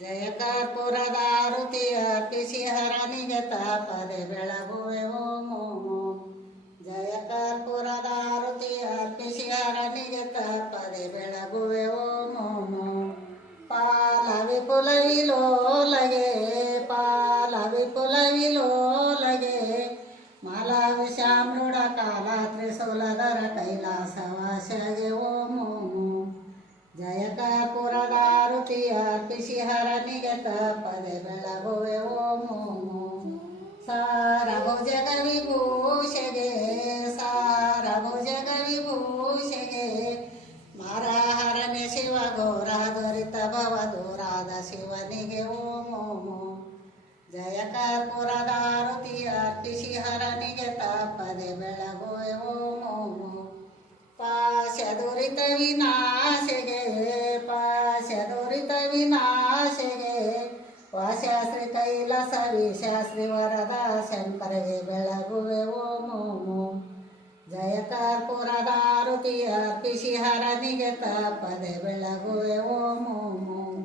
ಜಯ ಕರ್ಪೂರದ ಆರುತಿ ಅರ್ಪಿಸಿ ಹರನಿಗೆ ತಾಪದೆ ಬೆಳಗುವೆ ಓಂ ಓಂ ಓಂ. ಜಯ ಕರ್ಪೂರದ ಆರುತಿ ಅರ್ಪಿಸಿ ಹರನಿಗೆ ತಾಪದೆ ಬೆಳಗುವೆ ಓಂ ಓಂ ಓಂ. ಪಾಲ ವಿಪುಲ ವಿಲೋಲಗೆ ಪಾಲ ವಿಪುಲ ವಿಲೋಲಗೆ ಮಾಲಾ ವಿಷಾಮೃಡ ಕಾಲ ತ್ರಿಶೂಲಧರ ಕೈಲಾಸವಾಸಗೆ ಓಂ ಓಂ ಓಂ. ಜಯ ಕರ್ಪೂರದ ಆರುತಿ ಅರ್ಪಿಸಿ ಹರನಿಗೆ ತಪ್ಪದೆ ಬೆಳಗುವೆ ಓಂ ಓಂ ಓಂ. ಸಾರಭುಜಗ ವಿಭೂಷೆಗೆ ಸಾರಭುಜಗ ವಿಭೂಷೆಗೆ ಮಾರಹರನೆ ಶಿವ ಘೋರ ದುರಿತ ಭವ ದೂರಾದ ಶಿವನಿಗೆ ಓಂ ಓಂ ಓಂ. ಜಯ ಕರ್ಪೂರದ ಆರುತಿ ಅರ್ಪಿಸಿ ಹರನಿಗೆ ತಪ್ಪದೆ ಬೆಳಗುವೆ ಓಂ ಓಂ ಓಂ. ಪಾಶ ದುರಿತ ವಿನಾಶೆಗೆ ಪಾಶ ದುರಿತ ವಿನಾಶೆಗೆ ವಾಶಾಶ್ರೀ ಕೈಲಾಸ ವಿಶಾಶ್ರೀ ವರದ ಶಂಕರಗೆ ಬೆಳಗುವೆ ಓಂ ಓಂ ಓಂ. ಜಯ ಕರ್ಪೂರದ ಆರುತಿ ಅರ್ಪಿಸಿ ಹರನಿಗೆ ತಪ್ಪದೆ ಬೆಳಗುವೆ ಓಂ ಓಂ ಓಂ.